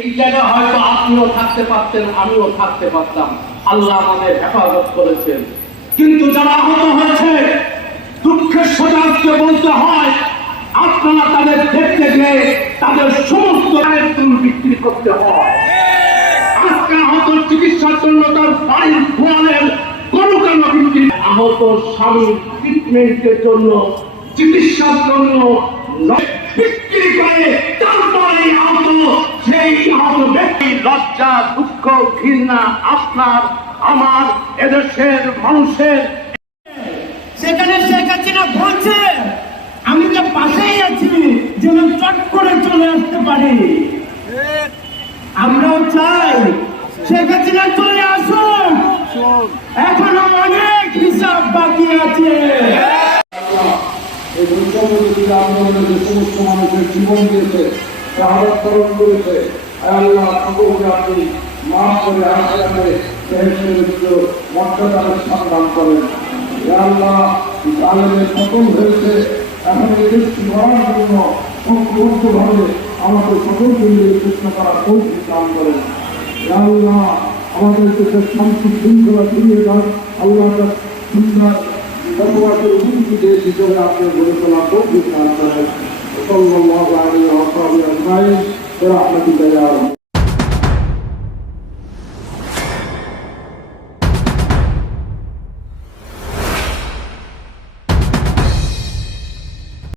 এই জায়গায় হয়তো আপনিও থাকতে পারতেন, আমিও থাকতে পারতাম। আল্লাহ আমাদের হেফাজত করেছেন। কিন্তু যারা আহত হয়েছে, দুঃখের সোজা আজকে বলতে হয়, আপনারা তাদের দেখতে গিয়ে তাদের সমস্ত আয়ের বিক্রি করতে হয়। আজকে আহত চিকিৎসার জন্য তার বাড়ির গোয়ালের গরু কেন বিক্রি আহত স্বামীর ট্রিটমেন্টের জন্য, চিকিৎসার জন্য বিক্রি করে লজ্জা দুঃখ, ঘৃণা আপনার, আমার এদেশের মানুষের। সেখানে শেখ হাসিনা বলছে, আমি তো পাশেই আছি, যেন চট করে চলে আসতে পারি। আমরাও চাই শেখ হাসিনা চলে আসুন এখনও অনেক হিসাব বাকি আছে। এই বৈষম্যবিরোধী আন্দোলনে যে সমস্ত মানুষের জীবন দিয়েছে বরণ করেছে আল্লাহ সকলকে আপনি মাফ করে আসামে দেশের মর্যাদার সংগ্রাম করেন। এ আল্লাহ আলমের পতন হয়েছে, এখন দেশটি গড়ার জন্য ঐক্যবদ্ধভাবে আমাদের করার কৌশল করেন। দেশের শান্তি শৃঙ্খলা ফিরিয়ে দেন আল্লাহ সুন্দর বসবাসের উপযুক্ত দেশ হিসেবে আপনি গড়ে তোলা তৌফিক দান করেন। আলাইহি ওয়া সাল্লাম। برحمتك يا رب